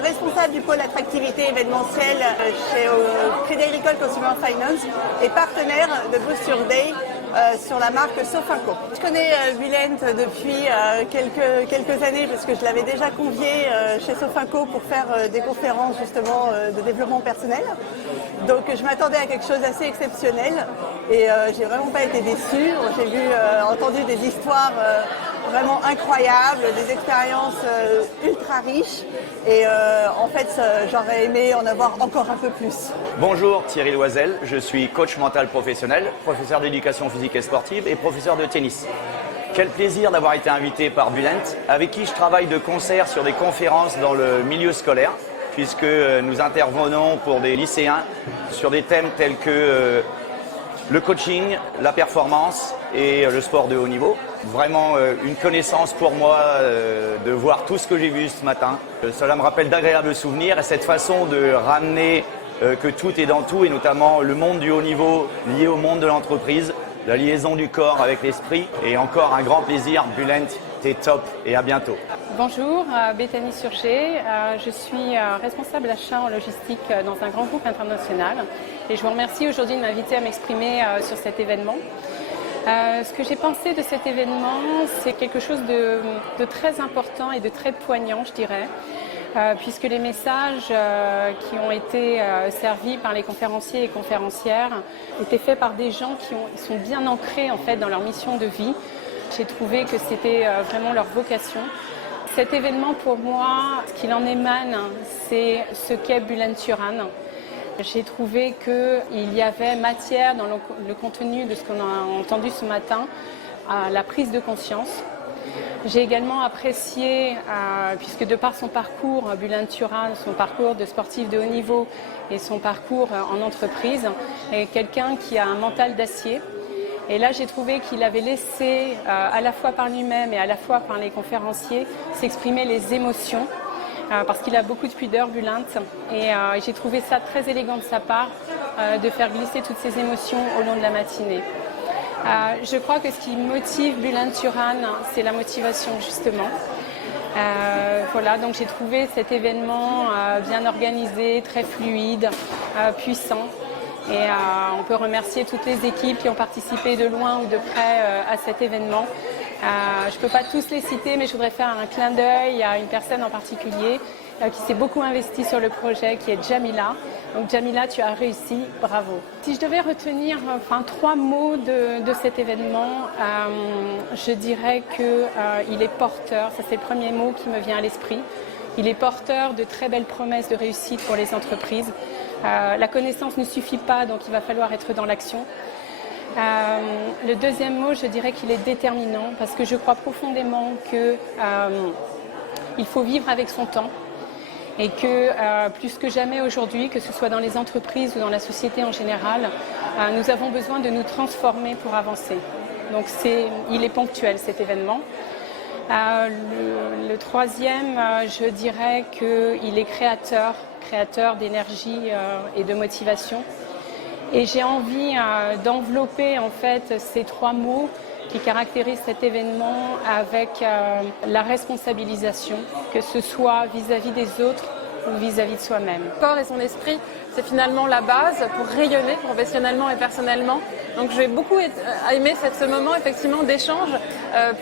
responsable du pôle attractivité événementielle chez Crédit Agricole Consumer Finance et partenaire de Boost Your Day sur la marque Sofinco. Je connais Bulent depuis quelques années parce que je l'avais déjà convié chez Sofinco pour faire des conférences justement de développement personnel. Donc je m'attendais à quelque chose d'assez exceptionnel et j'ai vraiment pas été déçue. J'ai entendu des histoires vraiment incroyables, des expériences ultra riches et en fait j'aurais aimé en avoir encore un peu plus. Bonjour, Thierry Loisel, je suis coach mental professionnel, professeur d'éducation physique et sportive et professeur de tennis. Quel plaisir d'avoir été invité par Bulent, avec qui je travaille de concert sur des conférences dans le milieu scolaire, puisque nous intervenons pour des lycéens sur des thèmes tels que le coaching, la performance et le sport de haut niveau. Vraiment une connaissance pour moi de voir tout ce que j'ai vu ce matin. Cela me rappelle d'agréables souvenirs et cette façon de ramener que tout est dans tout et notamment le monde du haut niveau lié au monde de l'entreprise, la liaison du corps avec l'esprit et encore un grand plaisir. Bulent, t'es top et à bientôt. Bonjour, Béthanie Surger, je suis responsable achat en logistique dans un grand groupe international et je vous remercie aujourd'hui de m'inviter à m'exprimer sur cet événement. Ce que j'ai pensé de cet événement, c'est quelque chose de très important et de très poignant, je dirais, puisque les messages qui ont été servis par les conférenciers et conférencières étaient faits par des gens qui sont bien ancrés en fait dans leur mission de vie. J'ai trouvé que c'était vraiment leur vocation. Cet événement, pour moi, ce qu'il en émane, c'est ce qu'est Bulent Turan. J'ai trouvé qu'il y avait matière dans le contenu de ce qu'on a entendu ce matin à la prise de conscience. J'ai également apprécié, puisque de par son parcours, Bulent Turan, son parcours de sportif de haut niveau et son parcours en entreprise, est quelqu'un qui a un mental d'acier. Et là, j'ai trouvé qu'il avait laissé, à la fois par lui-même et à la fois par les conférenciers, s'exprimer les émotions, parce qu'il a beaucoup de pudeur, Bulent. Et j'ai trouvé ça très élégant de sa part, de faire glisser toutes ces émotions au long de la matinée. Je crois que ce qui motive Bulent Turan, c'est la motivation, justement. Voilà, donc j'ai trouvé cet événement bien organisé, très fluide, puissant. Et on peut remercier toutes les équipes qui ont participé de loin ou de près à cet événement. Je ne peux pas tous les citer, mais je voudrais faire un clin d'œil à une personne en particulier qui s'est beaucoup investie sur le projet, qui est Jamila. Donc Jamila, tu as réussi, bravo. Si je devais retenir trois mots de cet événement, je dirais qu'il est porteur, ça c'est le premier mot qui me vient à l'esprit. Il est porteur de très belles promesses de réussite pour les entreprises. La connaissance ne suffit pas, donc il va falloir être dans l'action. Le deuxième mot, je dirais qu'il est déterminant, parce que je crois profondément qu'il faut vivre avec son temps et que plus que jamais aujourd'hui, que ce soit dans les entreprises ou dans la société en général, nous avons besoin de nous transformer pour avancer. Donc il est ponctuel cet événement. Le troisième, je dirais qu'il est créateur d'énergie et de motivation. Et j'ai envie d'envelopper en fait ces trois mots qui caractérisent cet événement avec la responsabilisation, que ce soit vis-à-vis des autres ou vis-à-vis de soi-même. Le corps et son esprit, c'est finalement la base pour rayonner professionnellement et personnellement. Donc j'ai beaucoup aimé ce moment effectivement d'échange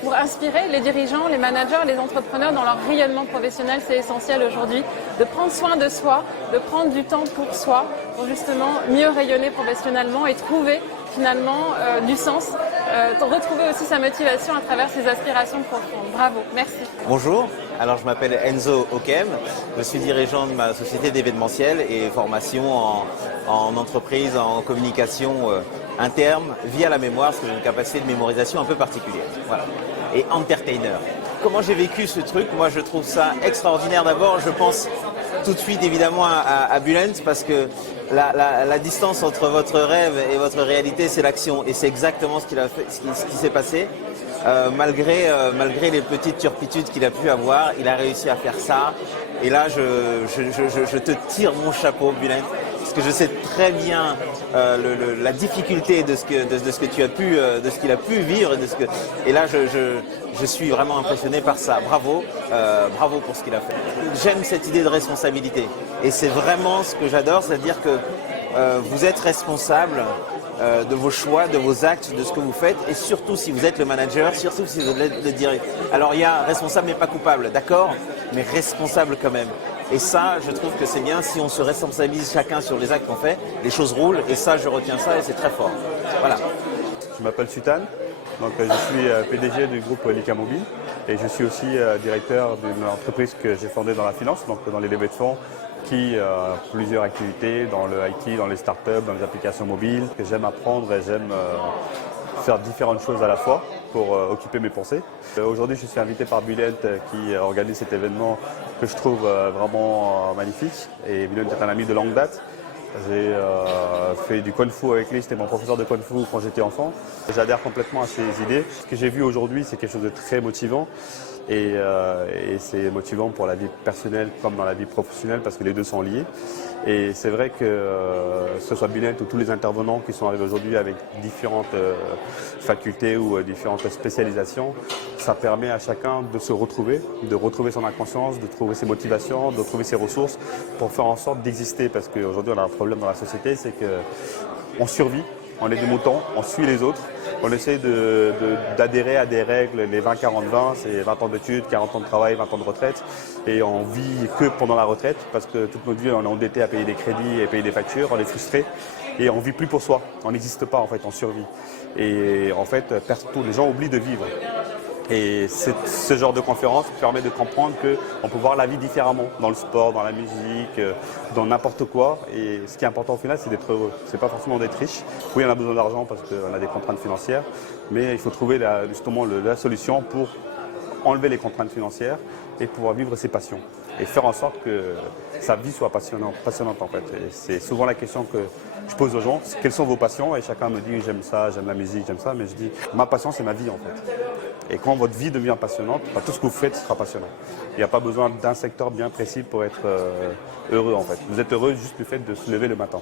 pour inspirer les dirigeants, les managers, les entrepreneurs dans leur rayonnement professionnel. C'est essentiel aujourd'hui de prendre soin de soi, de prendre du temps pour soi, pour justement mieux rayonner professionnellement et trouver finalement du sens, retrouver aussi sa motivation à travers ses aspirations profondes. Bravo, merci. Bonjour, alors je m'appelle Enzo Okem, je suis dirigeant de ma société d'événementiel et formation en entreprise, en communication interne via la mémoire, parce que j'ai une capacité de mémorisation un peu particulière. Voilà. Et entertainer. Comment j'ai vécu ce truc? Moi je trouve ça extraordinaire. D'abord, je pense tout de suite évidemment à Bulent, parce que la distance entre votre rêve et votre réalité, c'est l'action. Et c'est exactement ce qui s'est passé. Malgré les petites turpitudes qu'il a pu avoir, il a réussi à faire ça. Et là, je te tire mon chapeau, Bulent. parce que je sais très bien la difficulté de ce que tu as pu, de ce qu'il a pu vivre, et là je suis vraiment impressionné par ça. Bravo, bravo pour ce qu'il a fait. J'aime cette idée de responsabilité, et c'est vraiment ce que j'adore, c'est-à-dire que vous êtes responsable de vos choix, de vos actes, de ce que vous faites, et surtout si vous êtes le manager, surtout si vous êtes le directeur. Alors il y a responsable mais pas coupable, d'accord, mais responsable quand même. Et ça, je trouve que c'est bien, si on se responsabilise chacun sur les actes qu'on fait, les choses roulent, et ça, je retiens ça, et c'est très fort. Voilà. Je m'appelle Sultan, donc je suis PDG du groupe Lika Mobile, et je suis aussi directeur d'une entreprise que j'ai fondée dans la finance, donc dans les levées de fonds, qui a plusieurs activités dans le IT, dans les startups, dans les applications mobiles, que j'aime apprendre et j'aime faire différentes choses à la fois pour occuper mes pensées. Aujourd'hui, je suis invité par Bulent qui organise cet événement que je trouve vraiment magnifique. Et Bulent est un ami de longue date. J'ai fait du Kung Fu avec lui, c'était mon professeur de Kung Fu quand j'étais enfant. J'adhère complètement à ses idées. Ce que j'ai vu aujourd'hui, c'est quelque chose de très motivant. Et c'est motivant pour la vie personnelle comme dans la vie professionnelle parce que les deux sont liés. Et c'est vrai que ce soit Bulent ou tous les intervenants qui sont arrivés aujourd'hui avec différentes facultés ou différentes spécialisations, ça permet à chacun de se retrouver, de retrouver son inconscience, de trouver ses motivations, de retrouver ses ressources pour faire en sorte d'exister. Parce qu'aujourd'hui, on a un problème dans la société, c'est qu'on survit. On est des moutons, on suit les autres, on essaie d'adhérer à des règles, les 20-40-20, c'est 20 ans d'études, 40 ans de travail, 20 ans de retraite, et on vit que pendant la retraite, parce que toute notre vie on est endetté à payer des crédits et payer des factures, on est frustré, et on vit plus pour soi, on n'existe pas en fait, on survit. Et en fait, les gens oublient de vivre. Et ce genre de conférence permet de comprendre qu'on peut voir la vie différemment, dans le sport, dans la musique, dans n'importe quoi. Et ce qui est important au final, c'est d'être heureux. C'est pas forcément d'être riche. Oui, on a besoin d'argent parce qu'on a des contraintes financières, mais il faut trouver justement la solution pour enlever les contraintes financières et pouvoir vivre ses passions. Et faire en sorte que sa vie soit passionnante en fait. Et c'est souvent la question que je pose aux gens, quelles sont vos passions? Et chacun me dit, j'aime ça, j'aime la musique, j'aime ça. Mais je dis, ma passion, c'est ma vie en fait. Et quand votre vie devient passionnante, tout ce que vous faites sera passionnant. Il n'y a pas besoin d'un secteur bien précis pour être heureux en fait. Vous êtes heureux juste du fait de se lever le matin,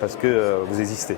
parce que vous existez.